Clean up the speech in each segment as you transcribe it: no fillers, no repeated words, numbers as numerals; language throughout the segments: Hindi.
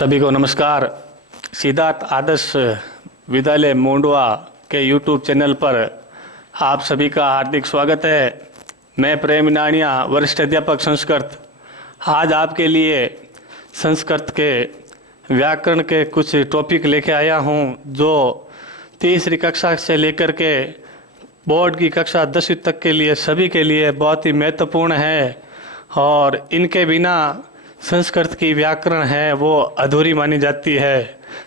सभी को नमस्कार। सिद्धार्थ आदर्श विद्यालय मोंडवा के यूट्यूब चैनल पर आप सभी का हार्दिक स्वागत है। मैं प्रेम नानिया, वरिष्ठ अध्यापक संस्कृत, आज आपके लिए संस्कृत के व्याकरण के कुछ टॉपिक लेके आया हूँ जो तीसरी कक्षा से लेकर के बोर्ड की कक्षा 10वीं तक के लिए सभी के लिए बहुत ही महत्वपूर्ण है और इनके बिना संस्कृत की व्याकरण है वो अधूरी मानी जाती है।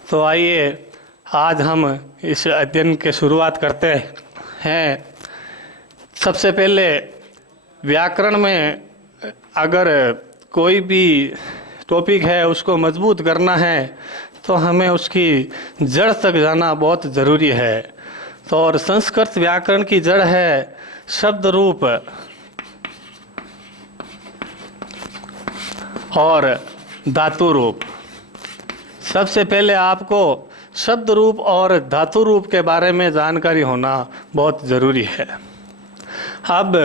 तो आइए आज हम इस अध्ययन के शुरुआत करते हैं। सबसे पहले व्याकरण में अगर कोई भी टॉपिक है उसको मजबूत करना है तो हमें उसकी जड़ तक जाना बहुत ज़रूरी है। तो और संस्कृत व्याकरण की जड़ है शब्द रूप और धातु रूप। सबसे पहले आपको शब्द रूप और धातु रूप के बारे में जानकारी होना बहुत ज़रूरी है। अब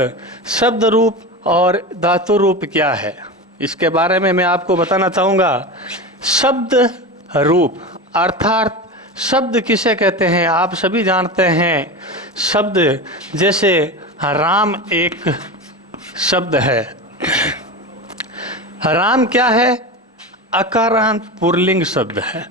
शब्द रूप और धातु रूप क्या है इसके बारे में मैं आपको बताना चाहूँगा। शब्द रूप अर्थात शब्द किसे कहते हैं आप सभी जानते हैं। शब्द जैसे राम एक शब्द है। राम क्या है? अकारांत पुल्लिंग शब्द है।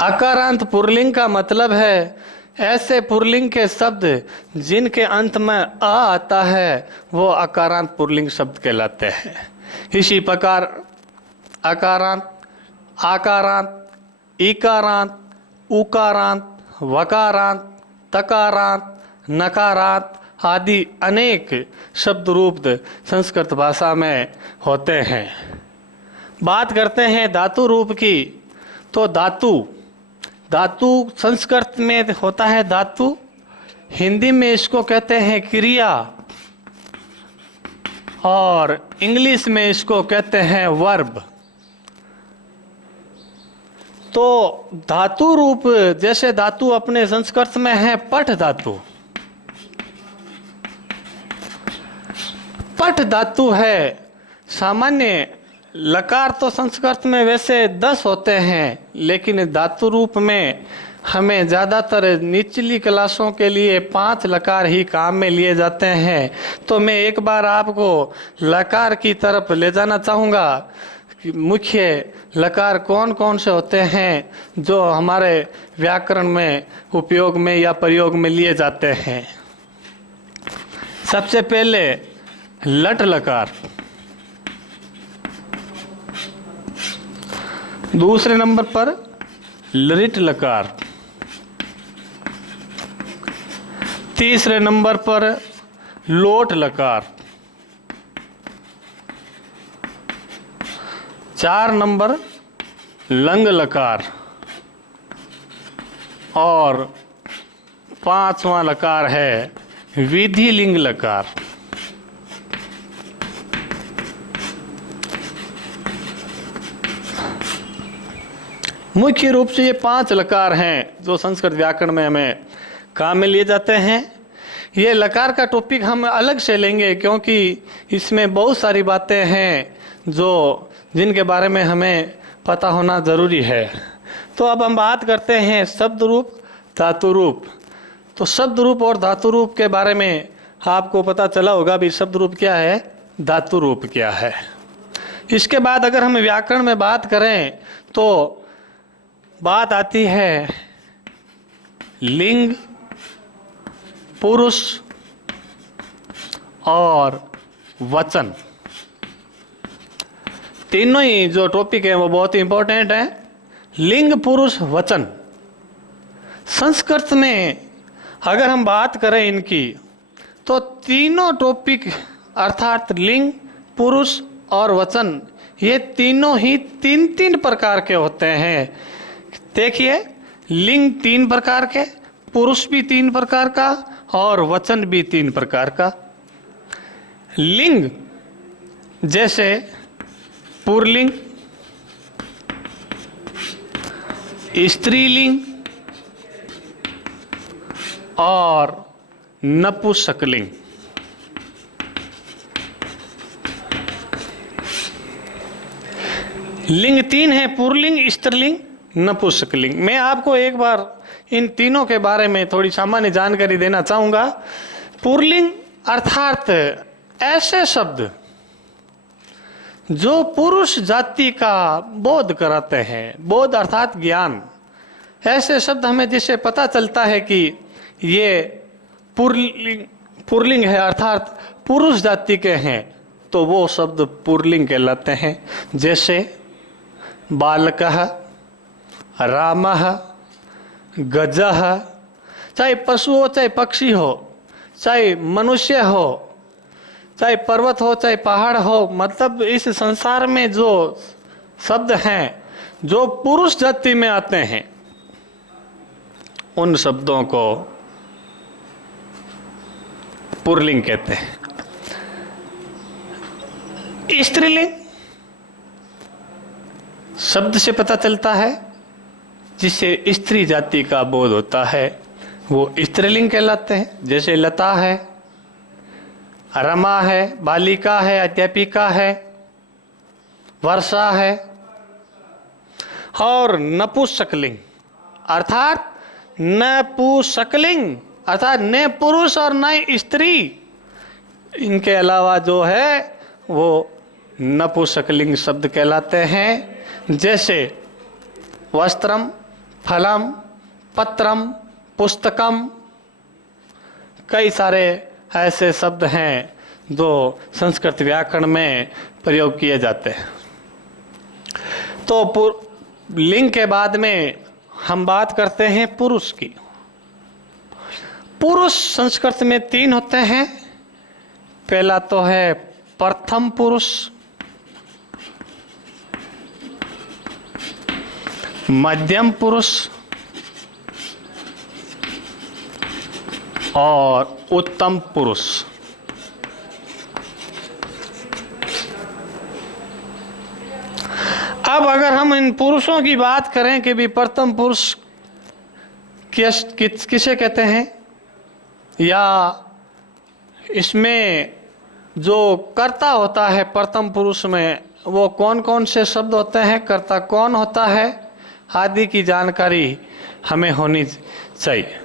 अकारांत पुल्लिंग का मतलब है ऐसे पुल्लिंग के शब्द जिनके अंत में आ आता है वो अकारांत पुल्लिंग शब्द कहलाते हैं। इसी प्रकार अकारांत, आकारांत, इकारांत, उकारांत, वकारांत, तकारांत, नकारांत आदि अनेक शब्द रूप संस्कृत भाषा में होते हैं। बात करते हैं धातु रूप की। तो धातु संस्कृत में होता है धातु, हिंदी में इसको कहते हैं क्रिया और इंग्लिश में इसको कहते हैं वर्ब। तो धातु रूप जैसे धातु अपने संस्कृत में है पठ धातु। पठ धातु है सामान्य। लकार तो संस्कृत में वैसे 10 होते हैं लेकिन धातु रूप में हमें ज़्यादातर निचली क्लासों के लिए 5 लकार ही काम में लिए जाते हैं। तो मैं एक बार आपको लकार की तरफ ले जाना चाहूँगा कि मुख्य लकार कौन कौन से होते हैं जो हमारे व्याकरण में उपयोग में या प्रयोग में लिए जाते हैं। सबसे पहले लट लकार, दूसरे नंबर पर लृट लकार, तीसरे नंबर पर लोट लकार, 4 नंबर लंग लकार और 5वां लकार है विधि लिंग लकार। मुख्य रूप से ये 5 लकार हैं जो संस्कृत व्याकरण में हमें काम में लिए जाते हैं। ये लकार का टॉपिक हम अलग से लेंगे क्योंकि इसमें बहुत सारी बातें हैं जिनके बारे में हमें पता होना ज़रूरी है। तो अब हम बात करते हैं शब्द रूप धातु रूप। तो शब्द रूप और धातु रूप के बारे में आपको पता चला होगा भी शब्द रूप क्या है, धातु रूप क्या है। इसके बाद अगर हम व्याकरण में बात करें तो बात आती है लिंग, पुरुष और वचन। तीनों ही जो टॉपिक है वो बहुत ही इंपॉर्टेंट है। लिंग, पुरुष, वचन। संस्कृत में अगर हम बात करें इनकी तो तीनों टॉपिक अर्थात लिंग, पुरुष और वचन ये तीनों ही 3 प्रकार के होते हैं। देखिए लिंग 3 प्रकार के, पुरुष भी 3 प्रकार का और वचन भी 3 प्रकार का। लिंग जैसे पुल्लिंग, स्त्रीलिंग और नपुंसकलिंग। लिंग तीन है, पुल्लिंग, स्त्रीलिंग, नपुंसकलिंग। मैं आपको एक बार इन तीनों के बारे में थोड़ी सामान्य जानकारी देना चाहूँगा। पुल्लिंग अर्थात ऐसे शब्द जो पुरुष जाति का बोध कराते हैं, बोध अर्थात ज्ञान। ऐसे शब्द हमें जिससे पता चलता है कि ये पुल्लिंग है अर्थात पुरुष जाति के हैं, तो वो शब्द पुल्लिंग कहलाते हैं। जैसे बालकः, रामः, गजः, चाहे पशु हो चाहे पक्षी हो, चाहे मनुष्य हो, चाहे पर्वत हो चाहे पहाड़ हो, मतलब इस संसार में जो शब्द हैं जो पुरुष जाति में आते हैं, उन शब्दों को पुल्लिंग कहते हैं। स्त्रीलिंग शब्द से पता चलता है, जिससे स्त्री जाति का बोध होता है, वो स्त्रीलिंग कहलाते हैं। जैसे लता है, रमा है, बालिका है, अध्यापिका है, वर्षा है। और नपुंसकलिंग अर्थात नपुंसकलिंग अर्थात न पुरुष और न स्त्री, इनके अलावा जो है वो नपुंसकलिंग शब्द कहलाते हैं। जैसे वस्त्रम, फलम, पत्रम, पुस्तकम, कई सारे ऐसे शब्द हैं जो संस्कृत व्याकरण में प्रयोग किए जाते हैं। तो लिंग के बाद में हम बात करते हैं पुरुष की। पुरुष संस्कृत में तीन होते हैं। पहला तो है प्रथम पुरुष, मध्यम पुरुष और उत्तम पुरुष। अब अगर हम इन पुरुषों की बात करें कि भी प्रथम पुरुष किसे कहते हैं, या इसमें जो कर्ता होता है प्रथम पुरुष में, वो कौन कौन से शब्द होते हैं, कर्ता कौन होता है, आदि की जानकारी हमें होनी चाहिए।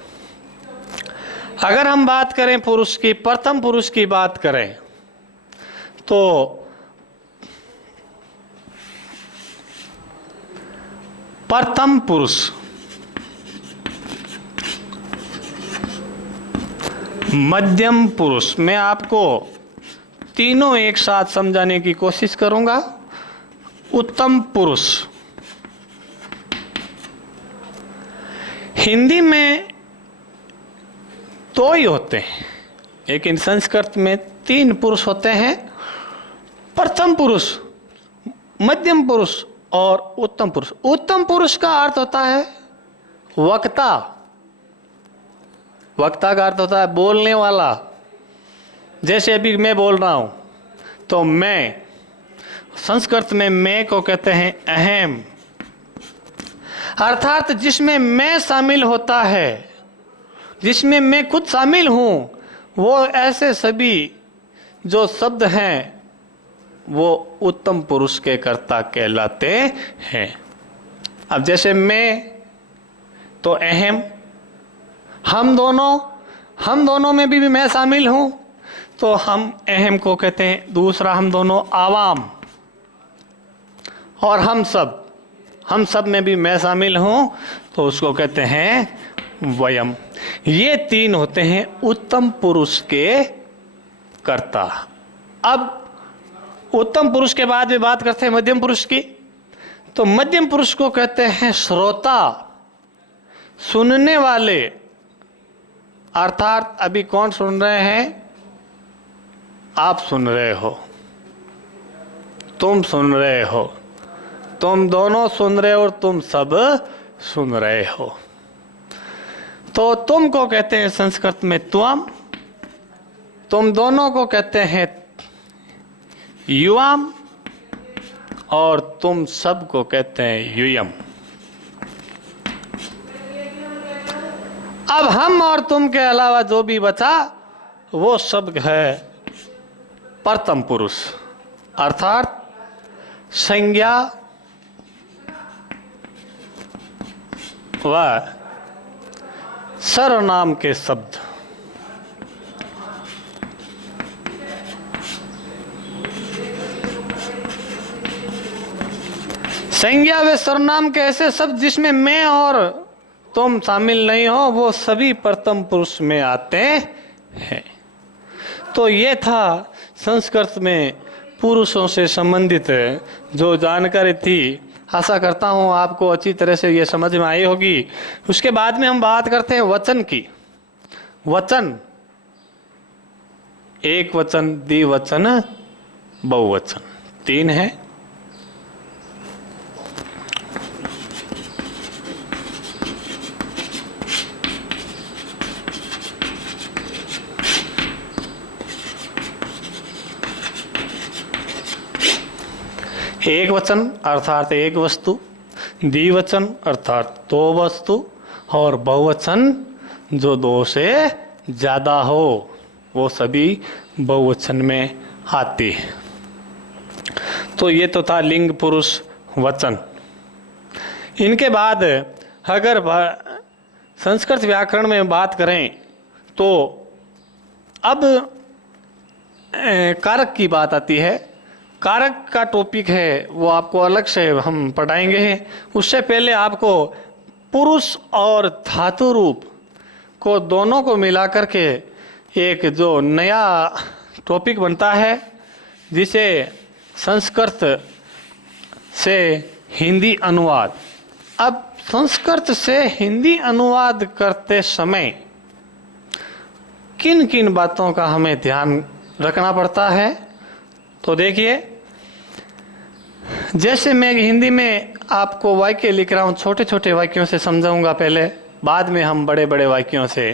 अगर हम बात करें पुरुष की, प्रथम पुरुष की बात करें, तो प्रथम पुरुष मध्यम पुरुष, मैं आपको तीनों एक साथ समझाने की कोशिश करूंगा। उत्तम पुरुष, हिंदी में दो ही होते हैं, लेकिन संस्कृत में तीन पुरुष होते हैं। प्रथम पुरुष, मध्यम पुरुष और उत्तम पुरुष। उत्तम पुरुष का अर्थ होता है वक्ता। वक्ता का अर्थ होता है बोलने वाला। जैसे अभी मैं बोल रहा हूं, तो मैं, संस्कृत में मैं को कहते हैं अहम, अर्थात जिसमें मैं शामिल होता है, जिसमें मैं खुद शामिल हूं, वो ऐसे सभी जो शब्द हैं वो उत्तम पुरुष के कर्ता कहलाते हैं। अब जैसे मैं, तो अहम, हम दोनों में भी मैं शामिल हूं, तो हम अहम को कहते हैं। दूसरा, हम दोनों आवाम, और हम सब में भी मैं शामिल हूं, तो उसको कहते हैं वयम। ये तीन होते हैं उत्तम पुरुष के कर्ता। अब उत्तम पुरुष के बाद में बात करते हैं मध्यम पुरुष की। तो मध्यम पुरुष को कहते हैं श्रोता, सुनने वाले, अर्थात अभी कौन सुन रहे हैं, आप सुन रहे हो, तुम सुन रहे हो, तुम दोनों सुन रहे हो और तुम सब सुन रहे हो। तो तुम को कहते हैं संस्कृत में त्वम, तुम दोनों को कहते हैं युवाम, और तुम सब को कहते हैं यूयम। अब हम और तुम के अलावा जो भी बचा वो सब है प्रथम पुरुष, अर्थात संज्ञा, व सर्वनाम के शब्द। संज्ञा व सर्वनाम के ऐसे शब्द जिसमें मैं और तुम शामिल नहीं हो, वो सभी प्रथम पुरुष में आते हैं। तो ये था संस्कृत में पुरुषों से संबंधित जो जानकारी थी। आशा करता हूँ आपको अच्छी तरह से ये समझ में आई होगी। उसके बाद में हम बात करते हैं वचन की। वचन एक वचन, द्विवचन, बहुवचन, तीन है। एक वचन अर्थात एक वस्तु, द्विवचन अर्थात दो वस्तु, और बहुवचन जो दो से ज़्यादा हो, वो सभी बहुवचन में आती है। तो ये तो था लिंग, पुरुष, वचन। इनके बाद अगर संस्कृत व्याकरण में बात करें तो अब कारक की बात आती है। कारक का टॉपिक है वो आपको अलग से हम पढ़ाएंगे। उससे पहले आपको पुरुष और धातु रूप को दोनों को मिला करके एक जो नया टॉपिक बनता है, जिसे संस्कृत से हिंदी अनुवाद। अब संस्कृत से हिंदी अनुवाद करते समय किन किन बातों का हमें ध्यान रखना पड़ता है, तो देखिए, जैसे मैं हिंदी में आपको वाक्य लिख रहा हूँ, छोटे छोटे वाक्यों से समझाऊंगा पहले, बाद में हम बड़े बड़े वाक्यों से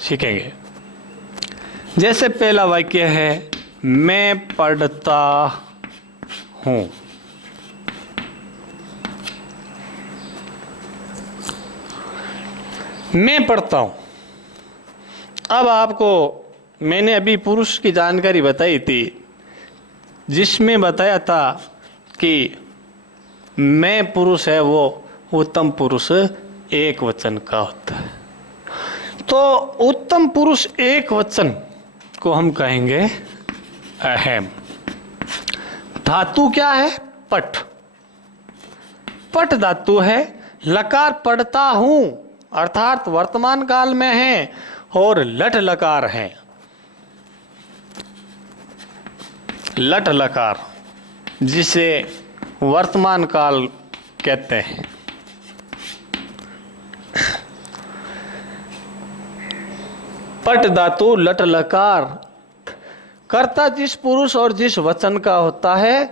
सीखेंगे। जैसे पहला वाक्य है, मैं पढ़ता हूँ। मैं पढ़ता हूँ। अब आपको मैंने अभी पुरुष की जानकारी बताई थी, जिसमें बताया था कि मैं पुरुष है वो उत्तम पुरुष एक वचन का होता है। तो उत्तम पुरुष एक वचन को हम कहेंगे अहम। धातु क्या है? पट। पट धातु है। लकार पढ़ता हूं अर्थात वर्तमान काल में है, और लट लकार है। लट लकार जिसे वर्तमान काल कहते हैं। पट धातु लट लकार, कर्ता जिस पुरुष और जिस वचन का होता है,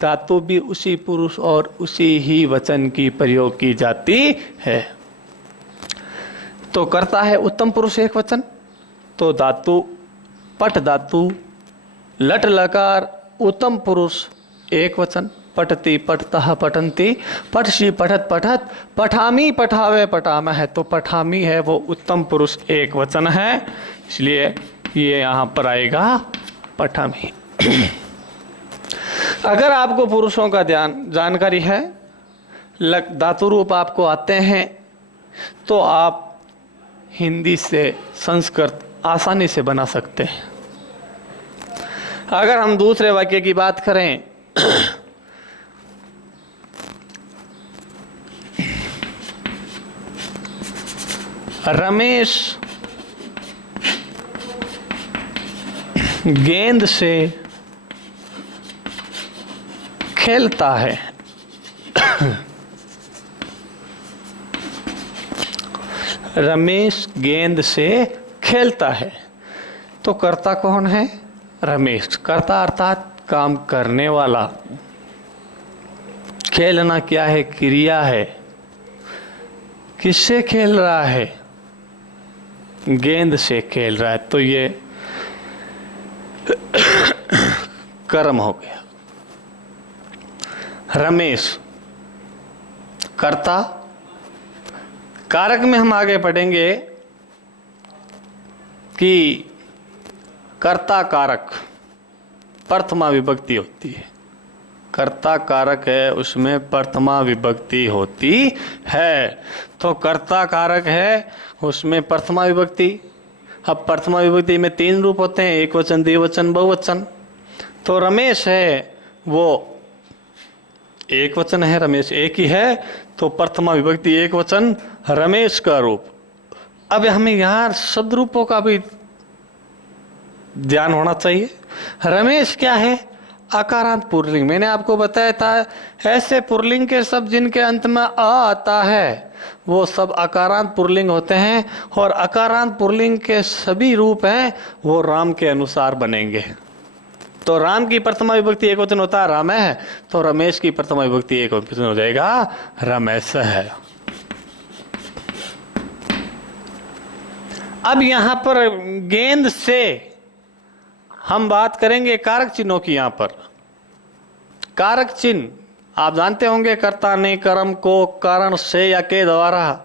धातु भी उसी पुरुष और उसी ही वचन की प्रयोग की जाती है। तो कर्ता है उत्तम पुरुष एक वचन, तो धातु पट धातु लट लकार उत्तम पुरुष एक वचन। पठति पठतः पठन्ति, पठसि पठत पठत, पठामि पठावे पठामः है। तो पठामि है वो उत्तम पुरुष एक वचन है, इसलिए ये यहाँ पर आएगा पठामि। अगर आपको पुरुषों का जानकारी है, धातु रूप आपको आते हैं, तो आप हिंदी से संस्कृत आसानी से बना सकते हैं। अगर हम दूसरे वाक्य की बात करें, रमेश गेंद से खेलता है। रमेश गेंद से खेलता है। तो कर्ता कौन है? रमेश। कर्ता अर्थात काम करने वाला। खेलना क्या है? क्रिया है। किससे खेल रहा है? गेंद से खेल रहा है, तो ये कर्म हो गया। रमेश कर्ता। कारक में हम आगे पढ़ेंगे कि कर्ता कारक प्रथमा विभक्ति होती है। कर्ता कारक है उसमें प्रथमा विभक्ति होती है। तो कर्ता कारक है उसमें प्रथमा विभक्ति। अब प्रथमा विभक्ति में 3 रूप होते हैं, एक वचन, द्विवचन, बहुवचन। तो रमेश है वो एक वचन है, रमेश एक ही है, तो प्रथमा विभक्ति एक वचन रमेश का रूप। अब हमें यहाँ शब्द रूपों का भी ध्यान होना चाहिए। रमेश क्या है? अकारांत पुल्लिंग। मैंने आपको बताया था ऐसे पुल्लिंग के शब्द जिनके अंत में अ आता है वो सब अकारांत पुल्लिंग होते हैं, और अकारांत पुल्लिंग के सभी रूप हैं वो राम के अनुसार बनेंगे। तो राम की प्रथमा विभक्ति एक वचन होता है राम है, तो रमेश की प्रथमा विभक्ति एक वचन हो जाएगा रमेश है। अब यहां पर गेंद से हम बात करेंगे कारक चिन्हों की। यहां पर कारक चिन्ह आप जानते होंगे, कर्ता ने कर्म को कारण से या के द्वारा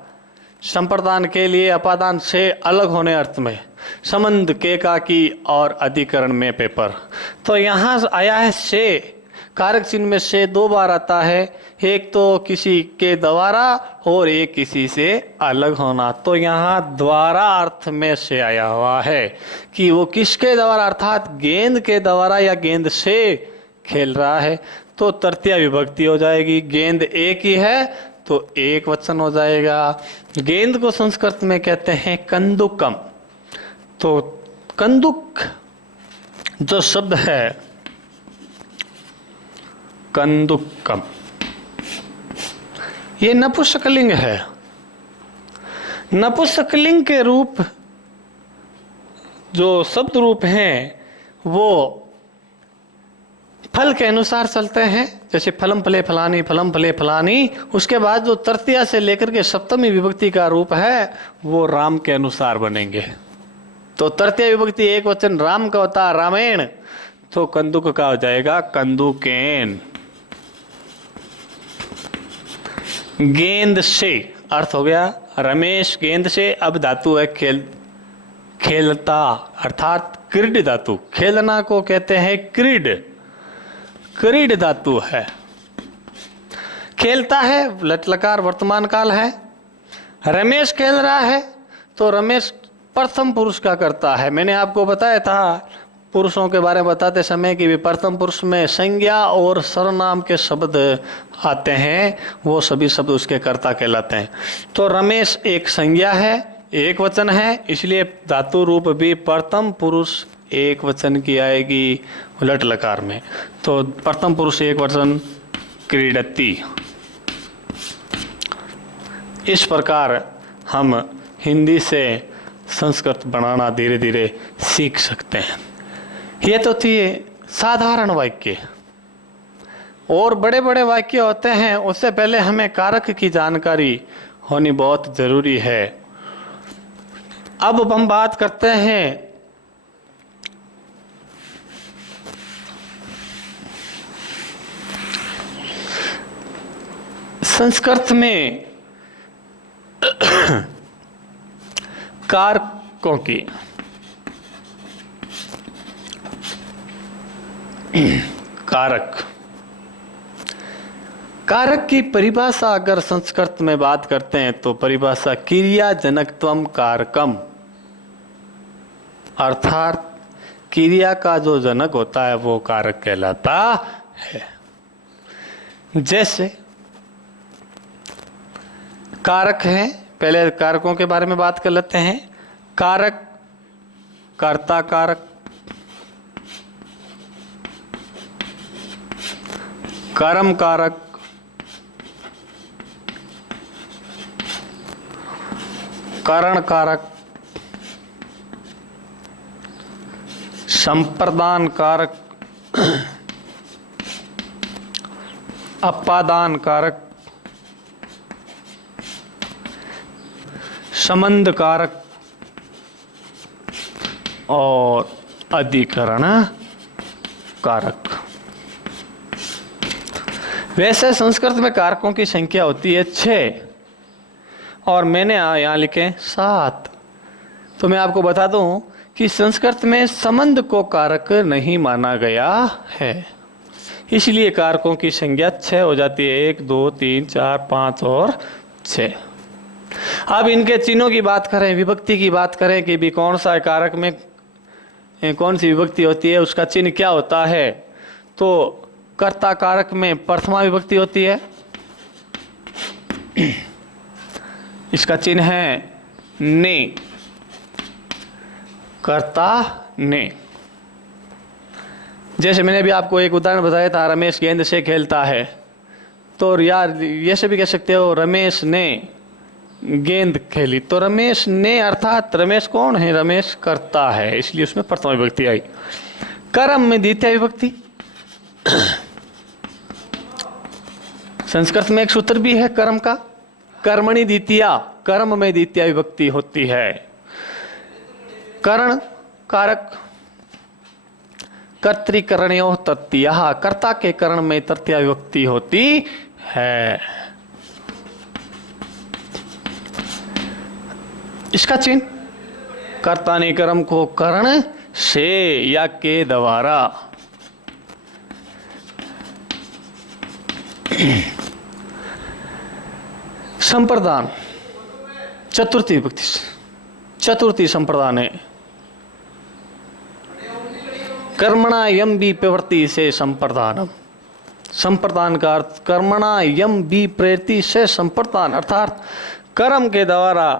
संप्रदान के लिए अपादान से अलग होने अर्थ में, संबंध के का की और अधिकरण में पेपर। तो यहाँ आया है से, कारक चिन्ह में से 2 बार आता है, एक तो किसी के द्वारा और एक किसी से अलग होना। तो यहाँ द्वारा अर्थ में से आया हुआ है कि वो किसके द्वारा, अर्थात गेंद के द्वारा या गेंद से खेल रहा है। तो तृतीया विभक्ति हो जाएगी। गेंद एक ही है तो एक वचन हो जाएगा। गेंद को संस्कृत में कहते हैं कंदुकम। तो कंदुक जो शब्द है कंदुकम, ये नपुंसकलिंग है। नपुंसकलिंग के रूप जो शब्द रूप हैं वो फल के अनुसार चलते हैं, जैसे फलम फले फलानी, फलम फले फलानी। उसके बाद जो तृतीया से लेकर के सप्तमी विभक्ति का रूप है वो राम के अनुसार बनेंगे। तो तृतीय विभक्ति एक वचन राम का होता है रामेण, तो कंदुक का हो जाएगा कंदुकेन। गेंद से अर्थ हो गया रमेश गेंद से। अब धातु है खेलता, अर्थात क्रीड धातु। खेलना को कहते हैं क्रीड, क्रीड धातु है। खेलता है लट लकार वर्तमान काल है। रमेश खेल रहा है तो रमेश प्रथम पुरुष का करता है। मैंने आपको बताया था पुरुषों के बारे में बताते समय कि भी प्रथम पुरुष में संज्ञा और सर्वनाम के शब्द आते हैं, वो सभी शब्द उसके कर्ता कहलाते हैं। तो रमेश एक संज्ञा है, एक वचन है, इसलिए धातु रूप भी प्रथम पुरुष एक वचन की आएगी उलट लकार में। तो प्रथम पुरुष एक वचन क्रीडती। इस प्रकार हम हिंदी से संस्कृत बनाना धीरे धीरे सीख सकते हैं। ये तो थी साधारण वाक्य, और बड़े बड़े वाक्य होते हैं उससे पहले हमें कारक की जानकारी होनी बहुत जरूरी है। अब हम बात करते हैं संस्कृत में कारकों की। कारक, कारक की परिभाषा अगर संस्कृत में बात करते हैं तो परिभाषा क्रिया जनकत्वम कारकम, अर्थात क्रिया का जो जनक होता है वो कारक कहलाता है। जैसे कारक हैं, पहले कारकों के बारे में बात कर लेते हैं। कारक, कर्ता कारक, कर्म कारक, करण कारक, संप्रदान कारक, अपादान कारक, संबंध कारक और अधिकरण कारक। वैसे संस्कृत में कारकों की संख्या होती है 6 और मैंने यहाँ लिखे 7। तो मैं आपको बता दूं कि संस्कृत में संबंध को कारक नहीं माना गया है। इसलिए कारकों की संख्या 6 हो जाती है, 1 2 3 4 5 और 6। अब इनके चिन्हों की बात करें, विभक्ति की बात करें कि भी कौन सा कारक में कौन सी विभक्ति होती है, उसका चिन्ह क्या होता है। तो कर्ता कारक में प्रथमा विभक्ति होती है, इसका चिन्ह है ने, कर्ता ने। जैसे मैंने भी आपको एक उदाहरण बताया था, रमेश गेंद से खेलता है, तो यार ऐसे भी कह सकते हो रमेश ने गेंद खेली। तो रमेश ने अर्थात रमेश कौन है, रमेश कर्ता है, इसलिए उसमें प्रथमा विभक्ति आई। कर्म में द्वितीय विभक्ति, संस्कृत में एक सूत्र भी है कर्म का, कर्मणि द्वितीया, कर्म में द्वितीय विभक्ति होती है। करण कारक कर्तृकरणयो तृतीया, कर्ता के करण में तृतीय विभक्ति होती है। इसका चिन्ह, कर्ता ने कर्म को करण से या के द्वारा, संप्रदान चतुर्थी विभक्ति, चतुर्थी संप्रदान है। कर्मणा यम बी प्रवृत्ति से संप्रदानम, संप्रदान का अर्थ कर्मणा यम बी प्रेरति से संप्रदान, अर्थात कर्म के द्वारा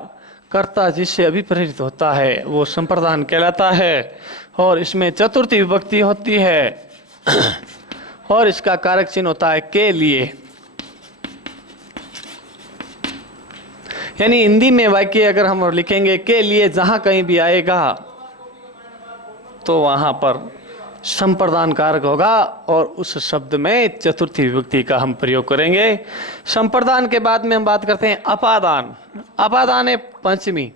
कर्ता जिससे अभिप्रेरित होता है वो संप्रदान कहलाता है। और इसमें चतुर्थी विभक्ति होती है और इसका कारक चिन्ह होता है के लिए। यानी हिंदी में वाक्य अगर हम लिखेंगे के लिए, जहां कहीं भी आएगा तो वहां पर संप्रदान कारक होगा और उस शब्द में चतुर्थी विभक्ति का हम प्रयोग करेंगे। संप्रदान के बाद में हम बात करते हैं अपादान। अपादान है पंचमी,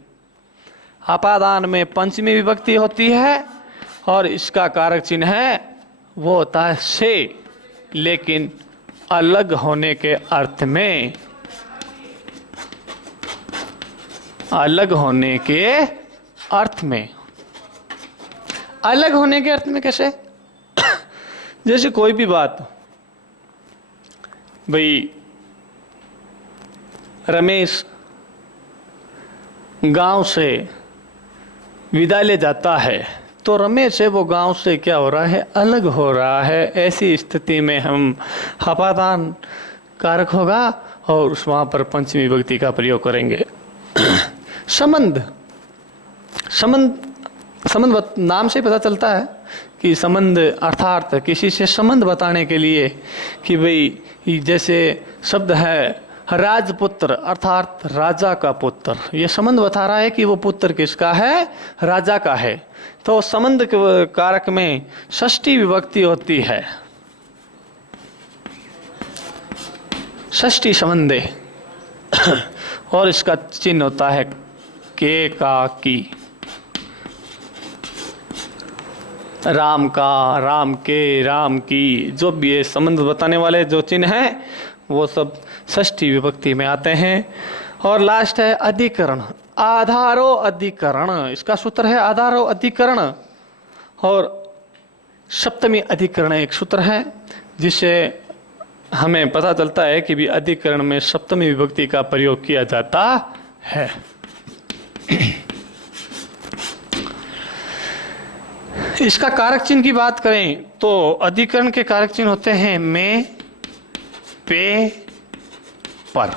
अपादान में पंचमी विभक्ति होती है और इसका कारक चिन्ह है वो होता है से, लेकिन अलग होने के अर्थ में, अलग होने के अर्थ में। अलग होने के अर्थ में कैसे? जैसे कोई भी बात, भाई रमेश गांव से विद्यालय जाता है, तो रमेश से वो गांव से क्या हो रहा है, अलग हो रहा है। ऐसी स्थिति में हम अपादान कारक होगा और उस वहां पर पंचमी विभक्ति का प्रयोग करेंगे। संबंध, संबंध नाम से पता चलता है कि संबंध अर्थात किसी से संबंध बताने के लिए कि भाई जैसे शब्द है राजपुत्र अर्थात राजा का पुत्र, ये संबंध बता रहा है कि वो पुत्र किसका है, राजा का है। तो संबंध के कारक में षष्ठी विभक्ति होती है, षष्ठी संबंधे और इसका चिन्ह होता है के का की। राम का, राम के, राम की, जो भी ये संबंध बताने वाले जो चिन्ह हैं वो सब षष्ठी विभक्ति में आते हैं। और लास्ट है अधिकरण, आधारो अधिकरण, इसका सूत्र है आधारो अधिकरण। और सप्तमी अधिकरण एक सूत्र है जिससे हमें पता चलता है कि भी अधिकरण में सप्तमी विभक्ति का प्रयोग किया जाता है। इसका कारक चिन्ह की बात करें तो अधिकरण के कारक चिन्ह होते हैं में, पे, पर।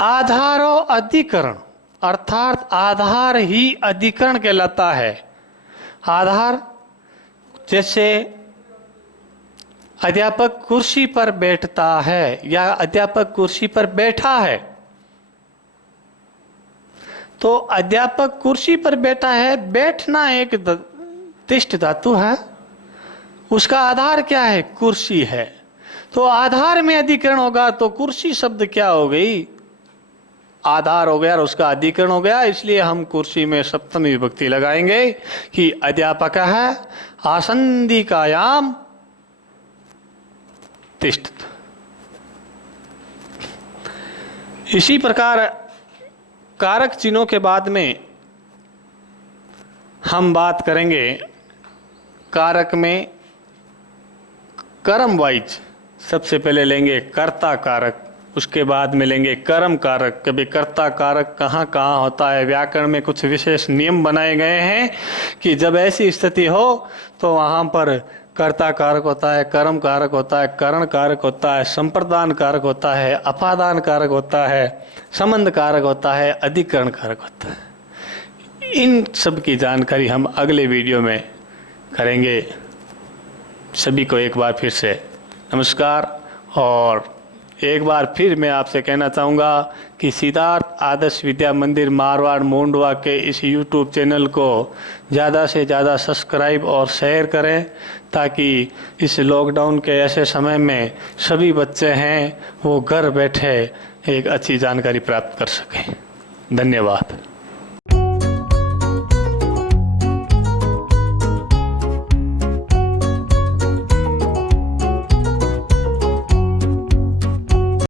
आधारो अधिकरण अर्थात आधार ही अधिकरण कहलाता है। आधार जैसे अध्यापक कुर्सी पर बैठता है या अध्यापक कुर्सी पर बैठा है, तो अध्यापक कुर्सी पर बैठा है, बैठना एक तिष्ठ धातु है, उसका आधार क्या है, कुर्सी है। तो आधार में अधिकरण होगा तो कुर्सी शब्द क्या हो गई, आधार हो गया और उसका अधिकरण हो गया। इसलिए हम कुर्सी में सप्तमी विभक्ति लगाएंगे कि अध्यापक है आसंदिकायाम तिष्ठत। इसी प्रकार कारक चिन्हों के बाद में हम बात करेंगे कारक में कर्म वाइज सबसे पहले लेंगे कर्ता कारक, उसके बाद में लेंगे कर्म कारक। कभी कर्ता कारक कहाँ कहाँ होता है, व्याकरण में कुछ विशेष नियम बनाए गए हैं कि जब ऐसी स्थिति हो तो वहाँ पर कर्ता कारक होता है, कर्म कारक होता है, करण कारक होता है, संप्रदान कारक होता है, अपादान कारक होता है, संबंध कारक होता है, अधिकरण कारक होता है। इन सब की जानकारी हम अगले वीडियो में करेंगे। सभी को एक बार फिर से नमस्कार। और एक बार फिर मैं आपसे कहना चाहूँगा कि सिद्धार्थ आदर्श विद्या मंदिर मारवाड़ मोंडवा के इस यूट्यूब चैनल को ज़्यादा से ज़्यादा सब्सक्राइब और शेयर करें, ताकि इस लॉकडाउन के ऐसे समय में सभी बच्चे हैं वो घर बैठे एक अच्छी जानकारी प्राप्त कर सकें। धन्यवाद।